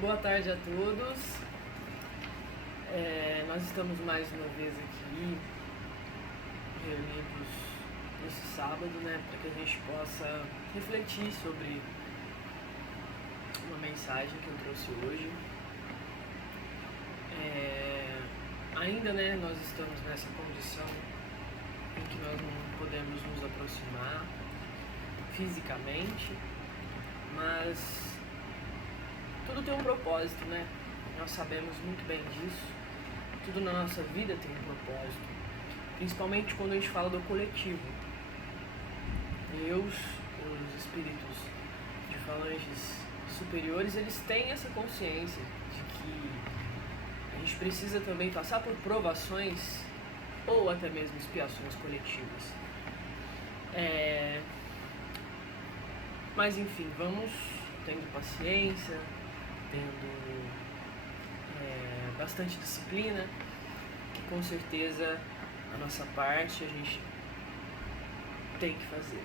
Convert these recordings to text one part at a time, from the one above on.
Boa tarde a todos. Nós estamos mais uma vez aqui reunidos nesse sábado, para que a gente possa refletir sobre uma mensagem que eu trouxe hoje. Ainda, nós estamos nessa condição em que nós não podemos nos aproximar fisicamente, mas tudo tem um propósito, Nós sabemos muito bem disso. Tudo na nossa vida tem um propósito, principalmente quando a gente fala do coletivo. Deus, os espíritos de falanges superiores, eles têm essa consciência de que a gente precisa também passar por provações ou até mesmo expiações coletivas. Mas enfim, vamos tendo paciência, tendo bastante disciplina, que com certeza a nossa parte a gente tem que fazer.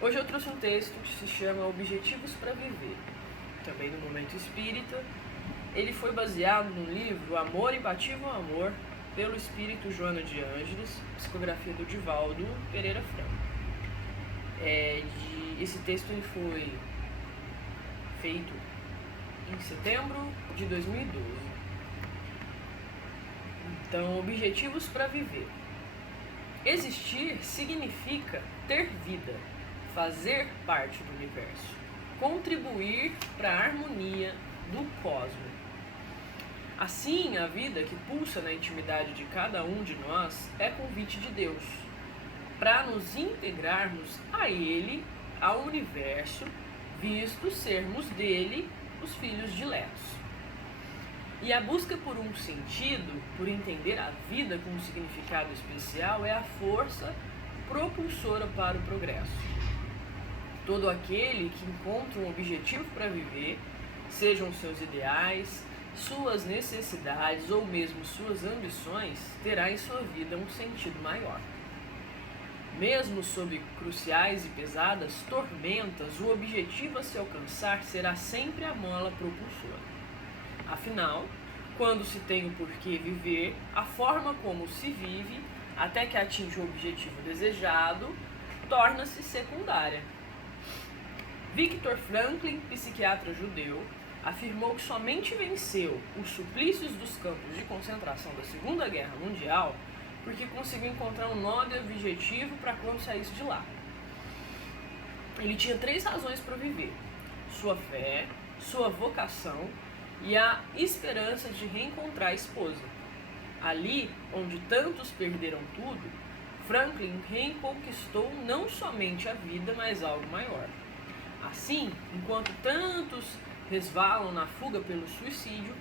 Hoje eu trouxe um texto que se chama Objetivos para Viver, também no Momento Espírita. Ele foi baseado no livro Amor Imbatível Amor, pelo espírito Joana de Ângeles, psicografia do Divaldo Pereira Franco. Esse texto ele foi feito em setembro de 2012. Então, objetivos para viver. Existir significa ter vida, fazer parte do universo, contribuir para a harmonia do cosmos. Assim, a vida que pulsa na intimidade de cada um de nós é convite de Deus para nos integrarmos a Ele, ao universo, visto sermos dele os filhos diletos. E a busca por um sentido, por entender a vida com um significado especial, é a força propulsora para o progresso. Todo aquele que encontra um objetivo para viver, sejam seus ideais, suas necessidades ou mesmo suas ambições, terá em sua vida um sentido maior. Mesmo sob cruciais e pesadas tormentas, o objetivo a se alcançar será sempre a mola propulsora. Afinal, quando se tem o porquê viver, a forma como se vive, até que atinja o objetivo desejado, torna-se secundária. Victor Franklin, psiquiatra judeu, afirmou que somente venceu os suplícios dos campos de concentração da Segunda Guerra Mundial porque conseguiu encontrar um nobre objetivo para quando saísse de lá. Ele tinha 3 razões para viver: sua fé, sua vocação e a esperança de reencontrar a esposa. Ali, onde tantos perderam tudo, Franklin reconquistou não somente a vida, mas algo maior. Assim, enquanto tantos resvalam na fuga pelo suicídio,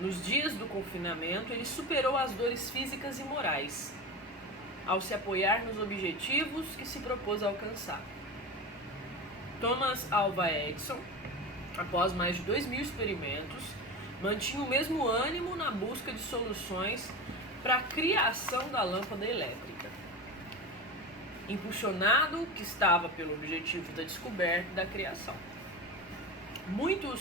nos dias do confinamento, ele superou as dores físicas e morais, ao se apoiar nos objetivos que se propôs alcançar. Thomas Alva Edison, após mais de 2.000 experimentos, mantinha o mesmo ânimo na busca de soluções para a criação da lâmpada elétrica, impulsionado que estava pelo objetivo da descoberta e da criação. Muitos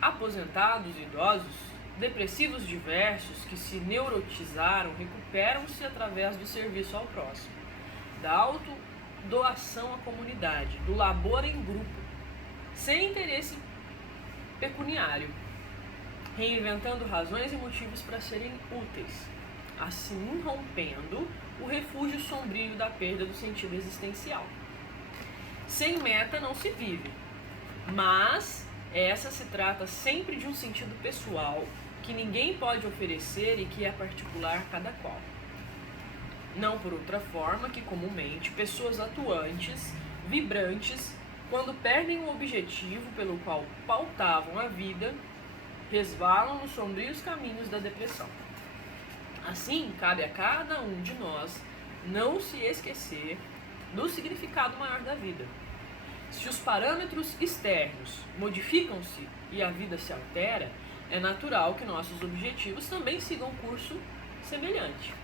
aposentados e idosos, depressivos diversos que se neurotizaram, recuperam-se através do serviço ao próximo, da autodoação à comunidade, do labor em grupo, sem interesse pecuniário, reinventando razões e motivos para serem úteis, assim rompendo o refúgio sombrio da perda do sentido existencial. Sem meta não se vive, mas essa se trata sempre de um sentido pessoal que ninguém pode oferecer e que é particular a cada qual. Não por outra forma que comumente pessoas atuantes, vibrantes, quando perdem o objetivo pelo qual pautavam a vida, resvalam nos sombrios caminhos da depressão. Assim, cabe a cada um de nós não se esquecer do significado maior da vida. Se os parâmetros externos modificam-se e a vida se altera, é natural que nossos objetivos também sigam curso semelhante.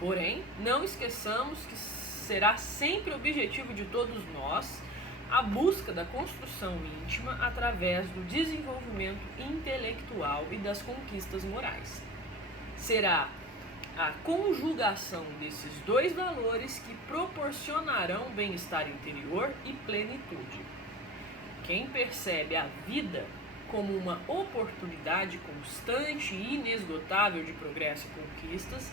Porém, não esqueçamos que será sempre objetivo de todos nós a busca da construção íntima através do desenvolvimento intelectual e das conquistas morais. Será a conjugação desses dois valores que proporcionarão bem-estar interior e plenitude. Quem percebe a vida como uma oportunidade constante e inesgotável de progresso e conquistas,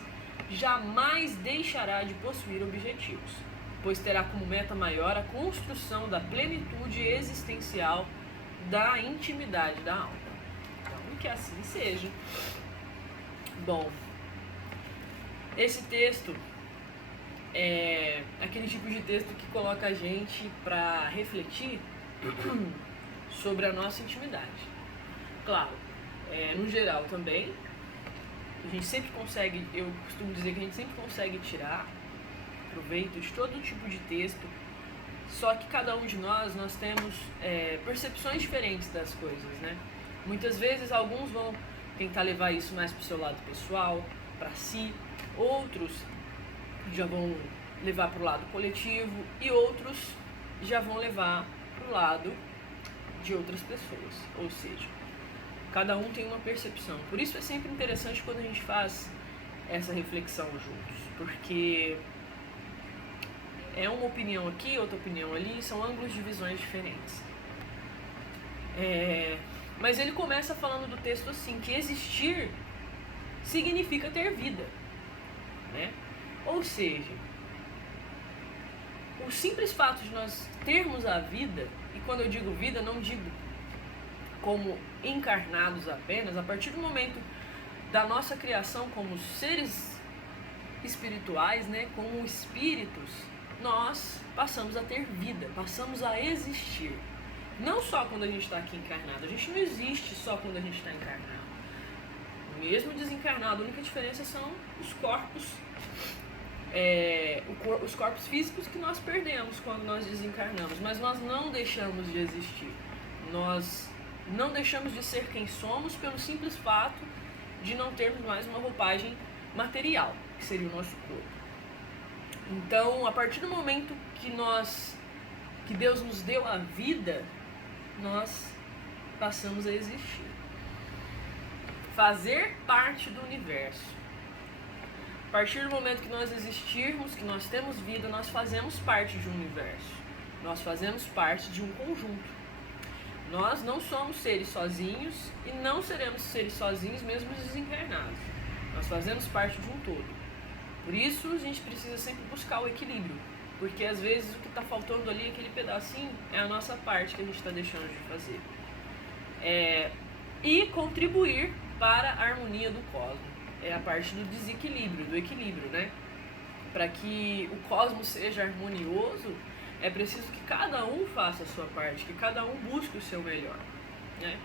jamais deixará de possuir objetivos, pois terá como meta maior a construção da plenitude existencial da intimidade da alma. Então, que assim seja. Bom, esse texto é aquele tipo de texto que coloca a gente para refletir sobre a nossa intimidade. Claro, no geral também, a gente sempre consegue, eu costumo dizer que a gente sempre consegue tirar proveito de todo tipo de texto, só que cada um de nós temos percepções diferentes das coisas, né? Muitas vezes alguns vão tentar levar isso mais para o seu lado pessoal, para si, outros já vão levar para o lado coletivo e outros já vão levar para o lado de outras pessoas, ou seja, cada um tem uma percepção. Por isso é sempre interessante quando a gente faz essa reflexão juntos, porque é uma opinião aqui, outra opinião ali, são ângulos de visões diferentes. Mas ele começa falando do texto assim, que existir significa ter vida, né? Ou seja, o simples fato de nós termos a vida, e quando eu digo vida, não digo como encarnados apenas, a partir do momento da nossa criação como seres espirituais, né, como espíritos, nós passamos a ter vida, passamos a existir. Não só quando a gente está aqui encarnado, a gente não existe só quando a gente está encarnado. Mesmo desencarnado, a única diferença são os corpos, os corpos físicos que nós perdemos quando nós desencarnamos, mas nós não deixamos de existir. Nós não deixamos de ser quem somos pelo simples fato de não termos mais uma roupagem material, que seria o nosso corpo. Então, a partir do momento que Deus nos deu a vida, nós passamos a existir. Fazer parte do universo. A partir do momento que nós existirmos, que nós temos vida, nós fazemos parte de um universo. Nós fazemos parte de um conjunto. Nós não somos seres sozinhos e não seremos seres sozinhos mesmo desencarnados. Nós fazemos parte de um todo. Por isso a gente precisa sempre buscar o equilíbrio, porque às vezes o que está faltando ali, aquele pedacinho, é a nossa parte que a gente está deixando de fazer. E contribuir para a harmonia do cosmos. É a parte do desequilíbrio, do equilíbrio, né? Para que o cosmos seja harmonioso, é preciso que cada um faça a sua parte, que cada um busque o seu melhor, né?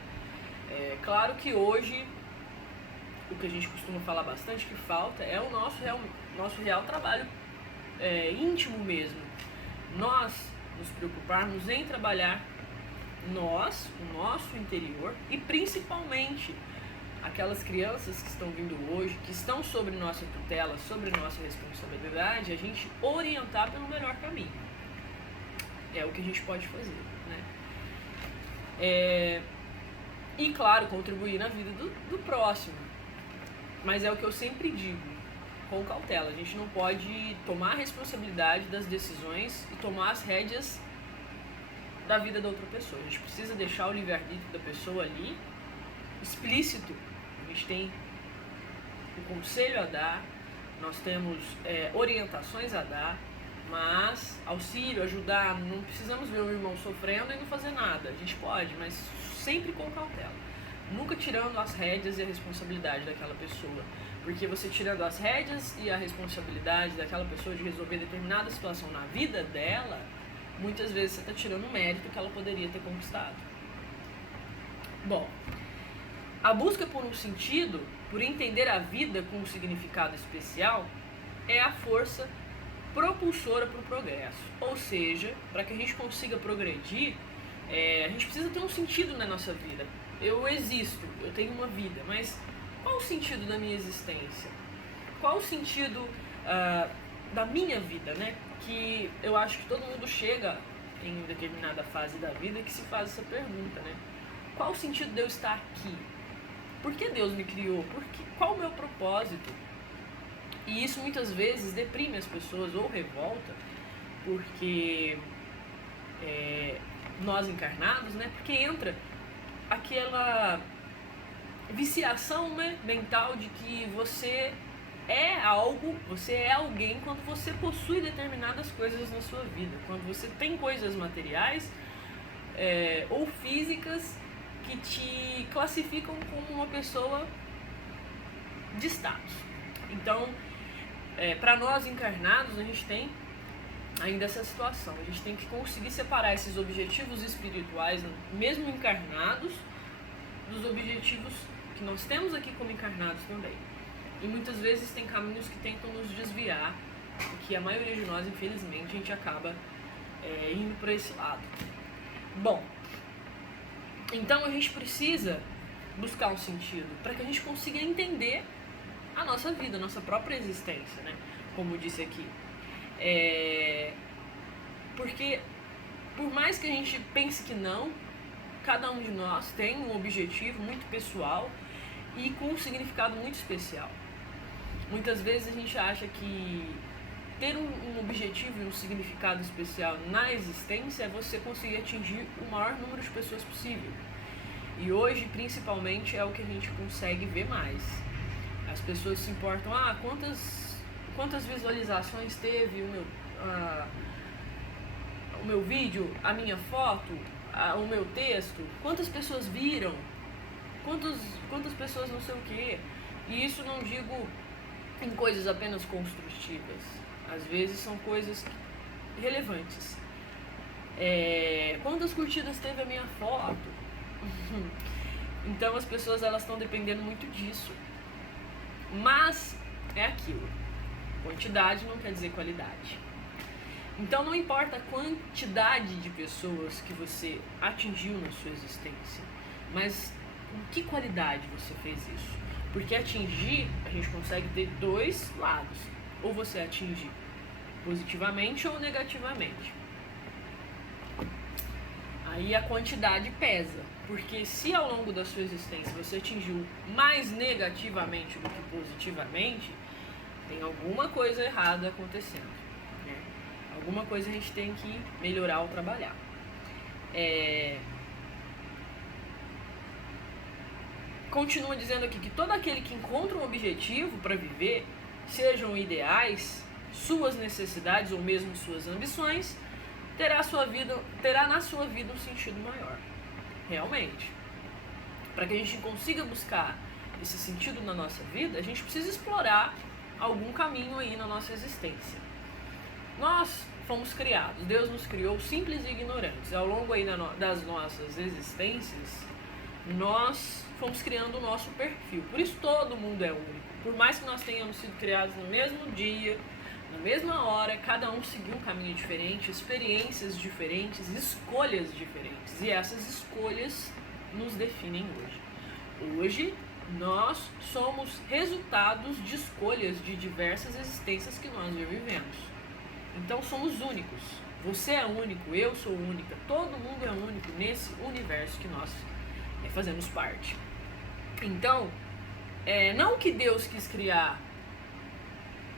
Claro que hoje, o que a gente costuma falar bastante que falta é o nosso real trabalho íntimo mesmo. Nós nos preocuparmos em trabalhar o nosso interior e principalmente aquelas crianças que estão vindo hoje, que estão sobre nossa tutela, sobre nossa responsabilidade, a gente orientar pelo melhor caminho. É o que a gente pode fazer, né? E claro, contribuir na vida do próximo. Mas é o que eu sempre digo, com cautela. A gente não pode tomar a responsabilidade das decisões e tomar as rédeas da vida da outra pessoa. A gente precisa deixar o livre-arbítrio da pessoa ali, explícito. A gente tem o conselho a dar, nós temos orientações a dar, mas auxílio, ajudar, não precisamos ver o irmão sofrendo e não fazer nada. A gente pode, mas sempre com cautela. Nunca tirando as rédeas e a responsabilidade daquela pessoa. Porque você tirando as rédeas e a responsabilidade daquela pessoa de resolver determinada situação na vida dela, muitas vezes você está tirando o mérito que ela poderia ter conquistado. Bom, a busca por um sentido, por entender a vida com um significado especial, é a força propulsora para o progresso. Ou seja, para que a gente consiga progredir, a gente precisa ter um sentido na nossa vida. Eu existo, eu tenho uma vida, mas qual o sentido da minha existência? Qual o sentido da minha vida, né? Que eu acho que todo mundo chega em determinada fase da vida que se faz essa pergunta, né? Qual o sentido de eu estar aqui? Por que Deus me criou? Qual o meu propósito? E isso muitas vezes deprime as pessoas ou revolta, porque nós encarnados, né? Porque entra aquela viciação, né, mental de que você é algo, você é alguém quando você possui determinadas coisas na sua vida, quando você tem coisas materiais ou físicas que te classificam como uma pessoa de status. Então, para nós encarnados, a gente tem ainda essa situação. A gente tem que conseguir separar esses objetivos espirituais, mesmo encarnados, dos objetivos que nós temos aqui como encarnados também. E muitas vezes tem caminhos que tentam nos desviar, e que a maioria de nós, infelizmente, a gente acaba indo para esse lado. Bom, então a gente precisa buscar um sentido para que a gente consiga entender a nossa vida, a nossa própria existência, né? Como eu disse aqui. Porque por mais que a gente pense que não, cada um de nós tem um objetivo muito pessoal e com um significado muito especial. Muitas vezes a gente acha que ter um objetivo e um significado especial na existência é você conseguir atingir o maior número de pessoas possível. E hoje, principalmente, é o que a gente consegue ver mais. As pessoas se importam, quantas visualizações teve o meu vídeo, a minha foto, o meu texto, quantas pessoas viram, quantas pessoas não sei o quê. E isso não digo em coisas apenas construtivas, às vezes são coisas relevantes. Quantas curtidas teve a minha foto? Então as pessoas elas estão dependendo muito disso. Mas é aquilo, quantidade não quer dizer qualidade. Então não importa a quantidade de pessoas que você atingiu na sua existência, mas com que qualidade você fez isso? Porque atingir, a gente consegue ter dois lados. Ou você atinge positivamente ou negativamente. Aí a quantidade pesa. Porque se ao longo da sua existência você atingiu mais negativamente do que positivamente, tem alguma coisa errada acontecendo, né? Alguma coisa a gente tem que melhorar ou trabalhar. Continua dizendo aqui que todo aquele que encontra um objetivo para viver, sejam ideais, suas necessidades ou mesmo suas ambições, terá na sua vida um sentido maior. Realmente. Para que a gente consiga buscar esse sentido na nossa vida, a gente precisa explorar algum caminho aí na nossa existência. Nós fomos criados, Deus nos criou simples e ignorantes. Ao longo aí das nossas existências, nós fomos criando o nosso perfil. Por isso todo mundo é único. Por mais que nós tenhamos sido criados no mesmo dia, na mesma hora, cada um seguiu um caminho diferente, experiências diferentes, escolhas diferentes. E essas escolhas nos definem hoje. Hoje, nós somos resultados de escolhas de diversas existências que nós já vivemos. Então, somos únicos. Você é único, eu sou única, todo mundo é único nesse universo que nós fazemos parte. Então, não que Deus quis criar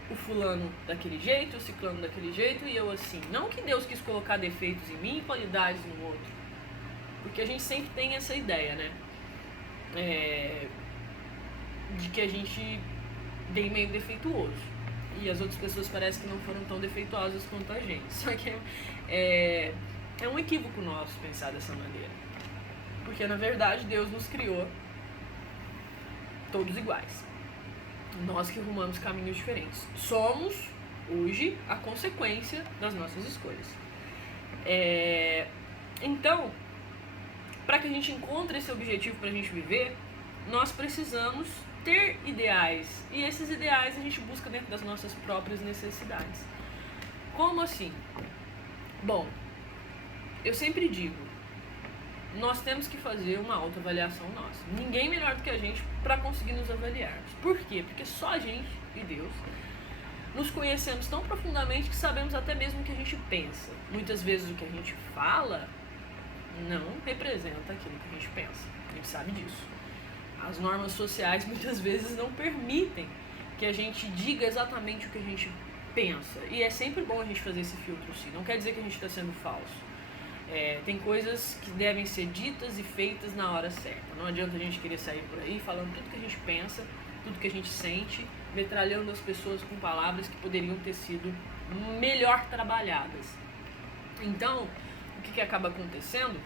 o fulano daquele jeito, o ciclano daquele jeito e eu assim. Não que Deus quis colocar defeitos em mim e qualidades no outro. Porque a gente sempre tem essa ideia, né? De que a gente vem meio defeituoso. E as outras pessoas parecem que não foram tão defeituosas quanto a gente. Só que é um equívoco nosso pensar dessa maneira. Porque na verdade Deus nos criou todos iguais. Nós que rumamos caminhos diferentes. Somos, hoje, a consequência das nossas escolhas. Então, para que a gente encontre esse objetivo para a gente viver, nós precisamos ter ideais. E esses ideais a gente busca dentro das nossas próprias necessidades. Como assim? Bom, eu sempre digo, nós temos que fazer uma autoavaliação nossa. Ninguém melhor do que a gente para conseguir nos avaliarmos. Por quê? Porque só a gente e Deus nos conhecemos tão profundamente que sabemos até mesmo o que a gente pensa. Muitas vezes o que a gente fala não representa aquilo que a gente pensa. A gente sabe disso. As normas sociais muitas vezes não permitem que a gente diga exatamente o que a gente pensa. E é sempre bom a gente fazer esse filtro, sim. Não quer dizer que a gente está sendo falso. Tem coisas que devem ser ditas e feitas na hora certa. Não adianta a gente querer sair por aí falando tudo que a gente pensa, tudo que a gente sente, metralhando as pessoas com palavras que poderiam ter sido melhor trabalhadas. Então, o que acaba acontecendo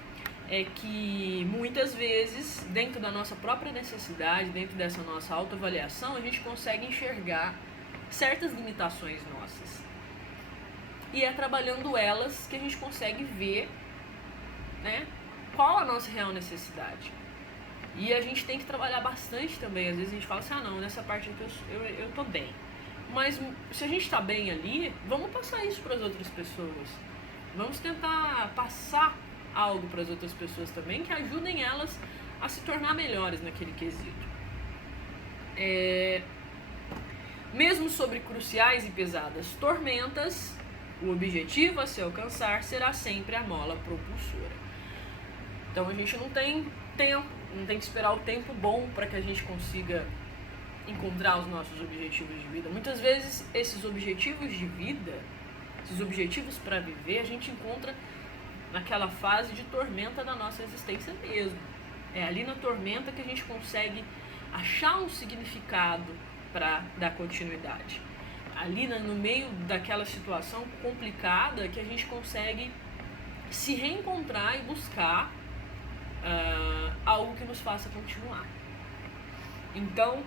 é que muitas vezes, dentro da nossa própria necessidade, dentro dessa nossa autoavaliação, a gente consegue enxergar certas limitações nossas. E é trabalhando elas que a gente consegue ver, né, qual a nossa real necessidade. E a gente tem que trabalhar bastante também. Às vezes a gente fala assim, não, nessa parte aqui eu tô bem. Mas se a gente tá bem ali, vamos passar isso para as outras pessoas. Vamos tentar passar algo para as outras pessoas também, que ajudem elas a se tornar melhores naquele quesito. Mesmo sobre cruciais e pesadas tormentas, o objetivo a se alcançar será sempre a mola propulsora. Então a gente não tem tempo, não tem que esperar o tempo bom para que a gente consiga encontrar os nossos objetivos de vida. Muitas vezes esses objetivos de vida, esses objetivos para viver, a gente encontra naquela fase de tormenta da nossa existência mesmo. É ali na tormenta que a gente consegue achar um significado para dar continuidade. Ali no meio daquela situação complicada que a gente consegue se reencontrar e buscar algo que nos faça continuar. Então,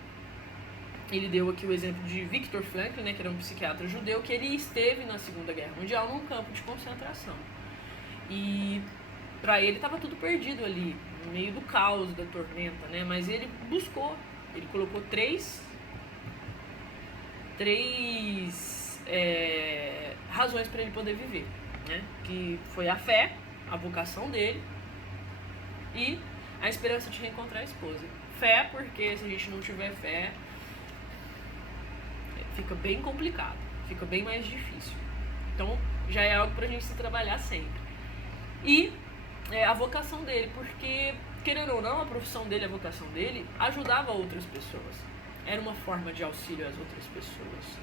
ele deu aqui o exemplo de Viktor Frankl, né, que era um psiquiatra judeu, que ele esteve na Segunda Guerra Mundial num campo de concentração. E para ele estava tudo perdido ali, no meio do caos, da tormenta, né? Mas ele buscou, ele colocou três razões para ele poder viver, né? Que foi a fé, a vocação dele e a esperança de reencontrar a esposa. Fé, porque se a gente não tiver fé, fica bem complicado, fica bem mais difícil. Então, já é algo pra gente se trabalhar sempre. E a vocação dele, porque, querendo ou não, a profissão dele, a vocação dele, ajudava outras pessoas. Era uma forma de auxílio às outras pessoas.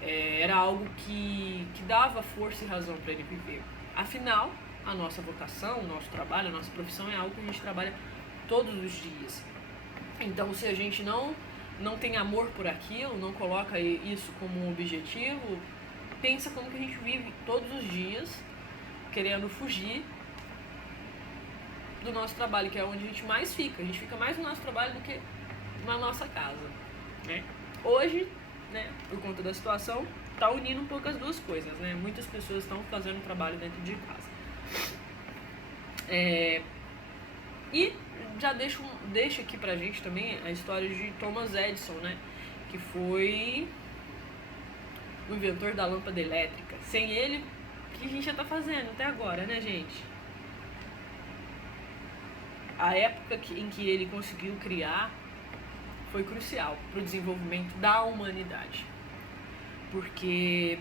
Era algo que dava força e razão para ele viver. Afinal, a nossa vocação, o nosso trabalho, a nossa profissão é algo que a gente trabalha todos os dias. Então, se a gente não tem amor por aquilo, não coloca isso como um objetivo, pensa como que a gente vive todos os dias querendo fugir do nosso trabalho, que é onde a gente mais fica. A gente fica mais no nosso trabalho do que na nossa casa, né? Hoje, né, por conta da situação, tá unindo um pouco as duas coisas, né? Muitas pessoas estão fazendo trabalho dentro de casa. E já deixa aqui pra gente também a história de Thomas Edison, né? Que foi o inventor da lâmpada elétrica. Sem ele, o que a gente já tá fazendo até agora, né, gente? A época em que ele conseguiu criar foi crucial para o desenvolvimento da humanidade. Porque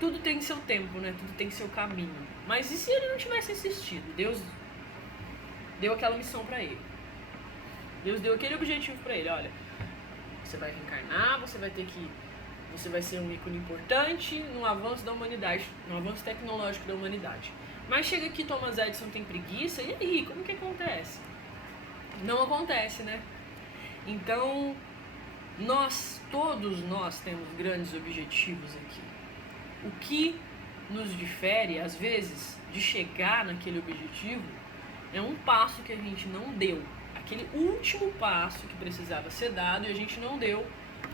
tudo tem seu tempo, né? Tudo tem seu caminho. Mas e se ele não tivesse existido? Deus deu aquela missão para ele. Deus deu aquele objetivo para ele. Olha, você vai reencarnar, você vai ser um ícone importante no avanço da humanidade, no avanço tecnológico da humanidade. Mas chega aqui, Thomas Edison tem preguiça, e aí, como que acontece? Não acontece, né? Então, todos nós temos grandes objetivos aqui. O que nos difere, às vezes, de chegar naquele objetivo é um passo que a gente não deu. Aquele último passo que precisava ser dado e a gente não deu,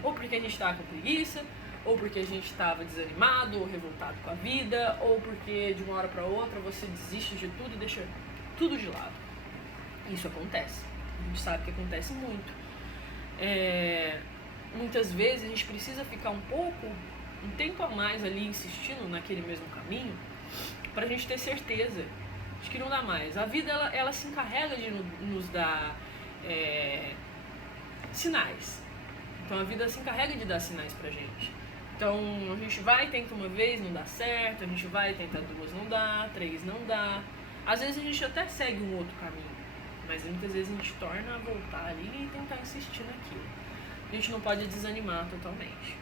ou porque a gente estava com preguiça, ou porque a gente estava desanimado ou revoltado com a vida, ou porque de uma hora para outra você desiste de tudo e deixa tudo de lado. Isso acontece. A gente sabe que acontece muito. Muitas vezes a gente precisa ficar um tempo a mais ali insistindo naquele mesmo caminho para a gente ter certeza de que não dá mais. A vida ela se encarrega de nos dar sinais. Então a vida se encarrega de dar sinais pra gente. Então a gente vai, tenta uma vez, não dá certo, a gente vai, tenta duas, não dá, três, não dá. Às vezes a gente até segue um outro caminho, mas muitas vezes a gente torna a voltar ali e tentar insistir naquilo. A gente não pode desanimar totalmente.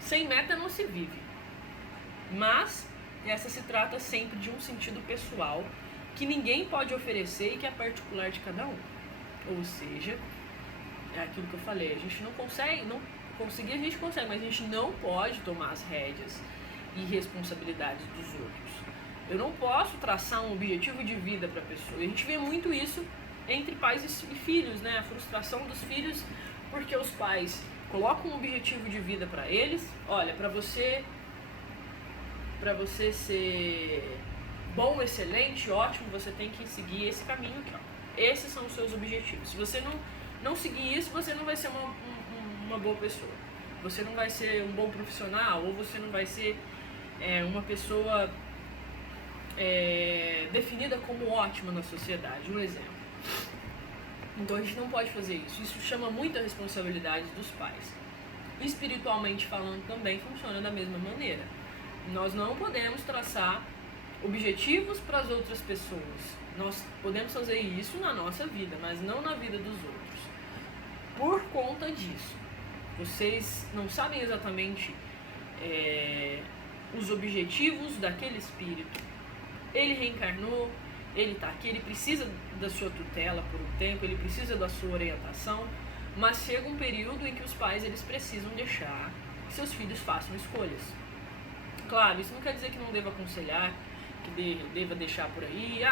Sem meta não se vive, mas essa se trata sempre de um sentido pessoal que ninguém pode oferecer e que é particular de cada um. Ou seja, é aquilo que eu falei, a gente não consegue, conseguir a gente consegue, mas a gente não pode tomar as rédeas e responsabilidades dos outros. Eu não posso traçar um objetivo de vida para a pessoa. E a gente vê muito isso entre pais e filhos, né? A frustração dos filhos porque os pais colocam um objetivo de vida para eles. Olha, para você ser bom, excelente, ótimo, você tem que seguir esse caminho aqui, ó. Esses são os seus objetivos. Se você não seguir isso, você não vai ser uma boa pessoa. Você não vai ser um bom profissional, ou você não vai ser uma pessoa definida como ótima na sociedade, um exemplo. Então a gente não pode fazer isso. Isso chama muita responsabilidade dos pais. Espiritualmente falando também funciona da mesma maneira. Nós não podemos traçar objetivos para as outras pessoas. Nós podemos fazer isso na nossa vida, mas não na vida dos outros. Por conta disso, vocês não sabem exatamente os objetivos daquele espírito. Ele reencarnou, ele está aqui, ele precisa da sua tutela por um tempo, ele precisa da sua orientação, mas chega um período em que os pais eles precisam deixar que seus filhos façam escolhas. Claro, isso não quer dizer que não deva aconselhar, que deva deixar por aí,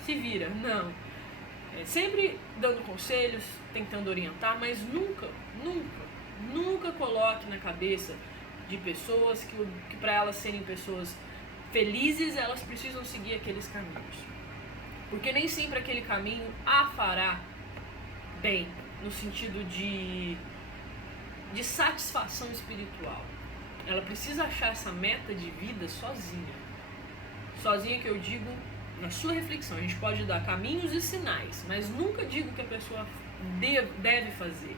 se vira, não. Sempre dando conselhos, tentando orientar, mas nunca coloque na cabeça de pessoas que para elas serem pessoas felizes, elas precisam seguir aqueles caminhos. Porque nem sempre aquele caminho a fará bem, no sentido de satisfação espiritual. Ela precisa achar essa meta de vida sozinha. Sozinha que eu digo na sua reflexão. A gente pode dar caminhos e sinais, mas nunca digo que a pessoa deve fazer.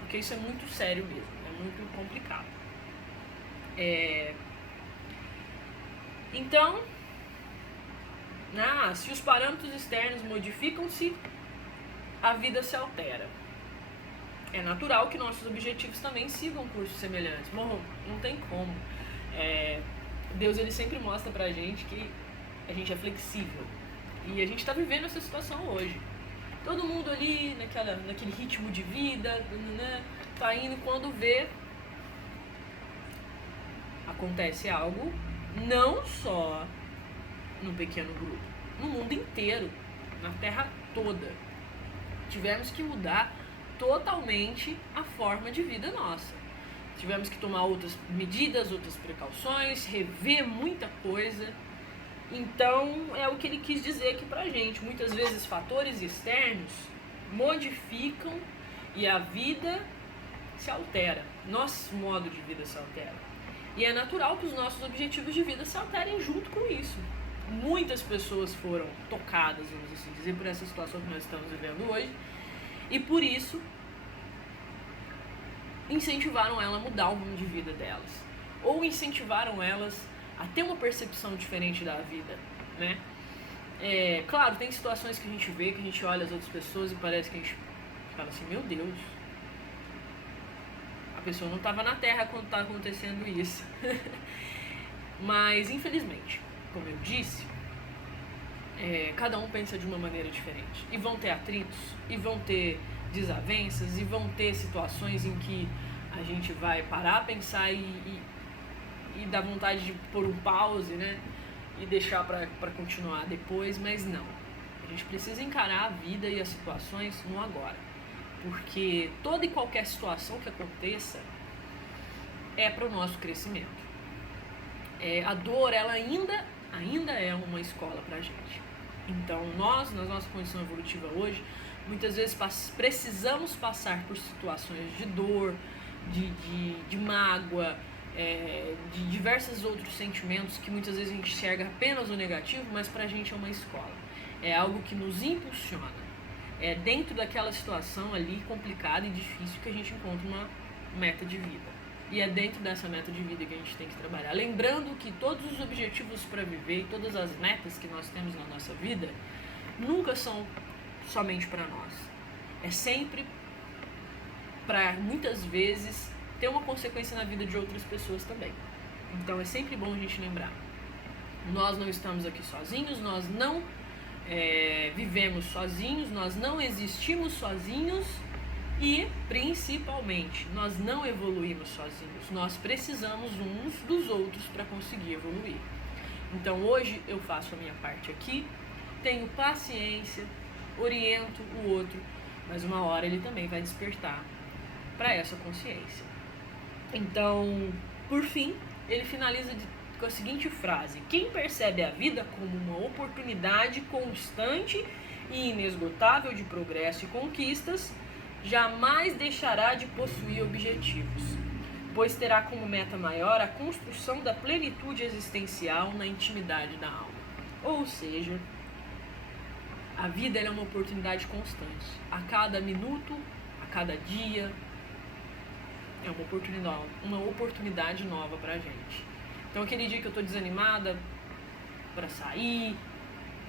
Porque isso é muito sério mesmo, é muito complicado. Então, se os parâmetros externos modificam-se, a vida se altera. É natural que nossos objetivos também sigam cursos semelhantes. Bom, não tem como. Deus ele sempre mostra pra gente que a gente é flexível. E a gente tá vivendo essa situação hoje. Todo mundo ali naquele ritmo de vida, né, tá indo, quando vê, acontece algo, não só num pequeno grupo, no mundo inteiro, na Terra toda. Tivemos que mudar totalmente a forma de vida nossa. Tivemos que tomar outras medidas, outras precauções, rever muita coisa. Então, é o que ele quis dizer aqui pra gente. Muitas vezes fatores externos modificam e a vida se altera. Nosso modo de vida se altera. E é natural que os nossos objetivos de vida se alterem junto com isso. Muitas pessoas foram tocadas, vamos assim dizer, por essa situação que nós estamos vivendo hoje. E por isso, incentivaram ela a mudar o rumo de vida delas. Ou incentivaram elas a ter uma percepção diferente da vida, né? Claro, tem situações que a gente vê, que a gente olha as outras pessoas e parece que a gente fala assim, meu Deus, a pessoa não estava na Terra quando está acontecendo isso. Mas, infelizmente, como eu disse, cada um pensa de uma maneira diferente. E vão ter atritos, e vão ter desavenças, e vão ter situações em que a gente vai parar a pensar e dar vontade de pôr um pause, né? E deixar para continuar depois, mas não. A gente precisa encarar a vida e as situações no agora. Porque toda e qualquer situação que aconteça é para o nosso crescimento. A dor, ela ainda é uma escola pra gente. Então nós, na nossa condição evolutiva hoje, muitas vezes precisamos passar por situações de dor, de mágoa, de diversos outros sentimentos que muitas vezes a gente enxerga apenas o negativo, mas pra gente é uma escola. É algo que nos impulsiona. dentro daquela situação ali complicada e difícil que a gente encontra uma meta de vida. E é dentro dessa meta de vida que a gente tem que trabalhar. Lembrando que todos os objetivos para viver e todas as metas que nós temos na nossa vida nunca são somente para nós. É sempre para, muitas vezes, ter uma consequência na vida de outras pessoas também. Então é sempre bom a gente lembrar. Nós não estamos aqui sozinhos, nós não vivemos sozinhos, nós não existimos sozinhos e, principalmente, nós não evoluímos sozinhos. Nós precisamos uns dos outros para conseguir evoluir. Então hoje eu faço a minha parte aqui, tenho paciência, oriento o outro, mas uma hora ele também vai despertar para essa consciência. Então, por fim, ele finaliza com a seguinte frase: quem percebe a vida como uma oportunidade constante e inesgotável de progresso e conquistas, jamais deixará de possuir objetivos, pois terá como meta maior a construção da plenitude existencial na intimidade da alma. Ou seja, a vida é uma oportunidade constante. A cada minuto, a cada dia, é uma oportunidade nova pra gente. Então aquele dia que eu tô desanimada pra sair,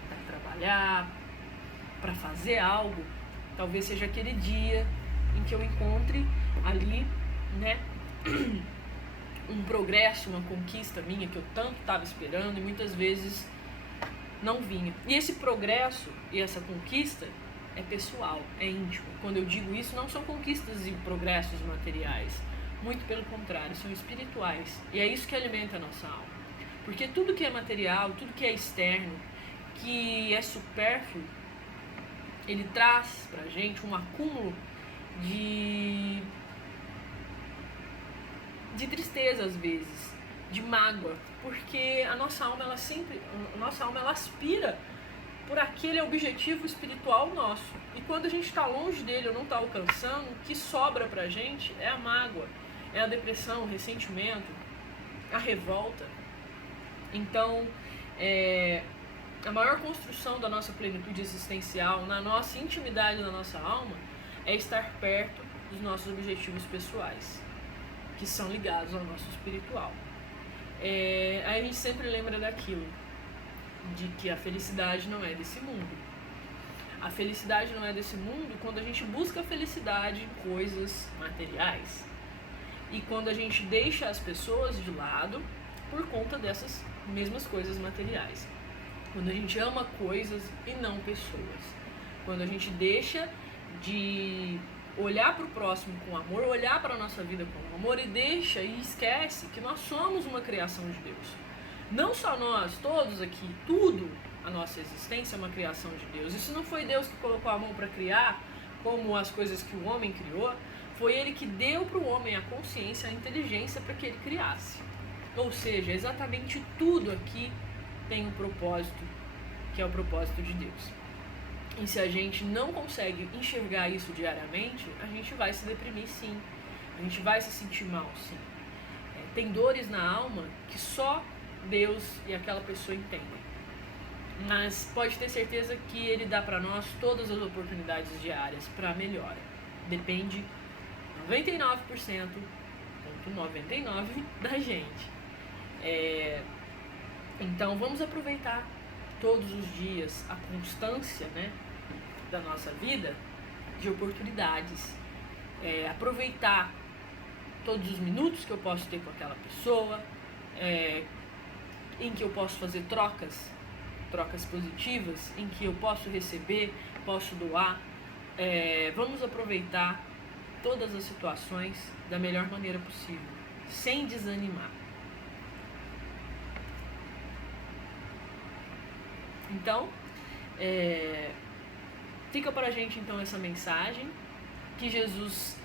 pra trabalhar, pra fazer algo, talvez seja aquele dia em que eu encontre ali, né, um progresso, uma conquista minha que eu tanto estava esperando e muitas vezes não vinha. E esse progresso e essa conquista é pessoal, é íntimo. Quando eu digo isso, não são conquistas e progressos materiais. Muito pelo contrário, são espirituais. E é isso que alimenta a nossa alma. Porque tudo que é material, tudo que é externo, que é supérfluo, ele traz pra gente um acúmulo de tristeza às vezes, de mágoa, porque a nossa alma ela aspira por aquele objetivo espiritual nosso. E quando a gente está longe dele ou não está alcançando, o que sobra pra gente é a mágoa, é a depressão, o ressentimento, a revolta. Então, a maior construção da nossa plenitude existencial, na nossa intimidade da nossa alma, é estar perto dos nossos objetivos pessoais, que são ligados ao nosso espiritual. Aí a gente sempre lembra daquilo, de que a felicidade não é desse mundo. A felicidade não é desse mundo quando a gente busca a felicidade em coisas materiais e quando a gente deixa as pessoas de lado por conta dessas mesmas coisas materiais. Quando a gente ama coisas e não pessoas. Quando a gente deixa de olhar para o próximo com amor, olhar para a nossa vida com amor e deixa e esquece que nós somos uma criação de Deus. Não só nós, todos aqui, tudo, a nossa existência é uma criação de Deus. E se não foi Deus que colocou a mão para criar, como as coisas que o homem criou, foi Ele que deu para o homem a consciência, a inteligência para que ele criasse. Ou seja, exatamente tudo aqui tem um propósito, que é o propósito de Deus. E se a gente não consegue enxergar isso diariamente, a gente vai se deprimir sim, a gente vai se sentir mal sim. Tem dores na alma que só Deus e aquela pessoa entendem. Mas pode ter certeza que Ele dá para nós todas as oportunidades diárias para melhora. Depende 99,99% da gente. Então vamos aproveitar todos os dias a constância, né, da nossa vida de oportunidades. Aproveitar todos os minutos que eu posso ter com aquela pessoa, em que eu posso fazer trocas positivas, em que eu posso receber, posso doar. Vamos aproveitar todas as situações da melhor maneira possível, sem desanimar. Então, fica para a gente então essa mensagem, que Jesus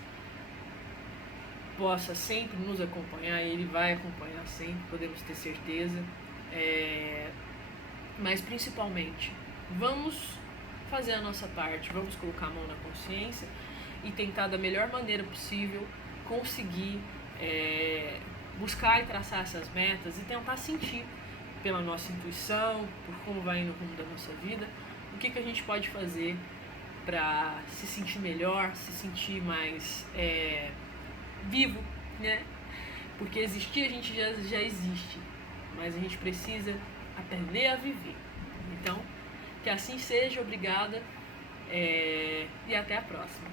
possa sempre nos acompanhar, Ele vai acompanhar sempre, podemos ter certeza, mas principalmente, vamos fazer a nossa parte, vamos colocar a mão na consciência e tentar da melhor maneira possível conseguir buscar e traçar essas metas e tentar sentir pela nossa intuição, por como vai no rumo da nossa vida, o que a gente pode fazer para se sentir melhor, se sentir mais vivo, né? Porque existir a gente já existe, mas a gente precisa aprender a viver. Então, que assim seja, obrigada, e até a próxima.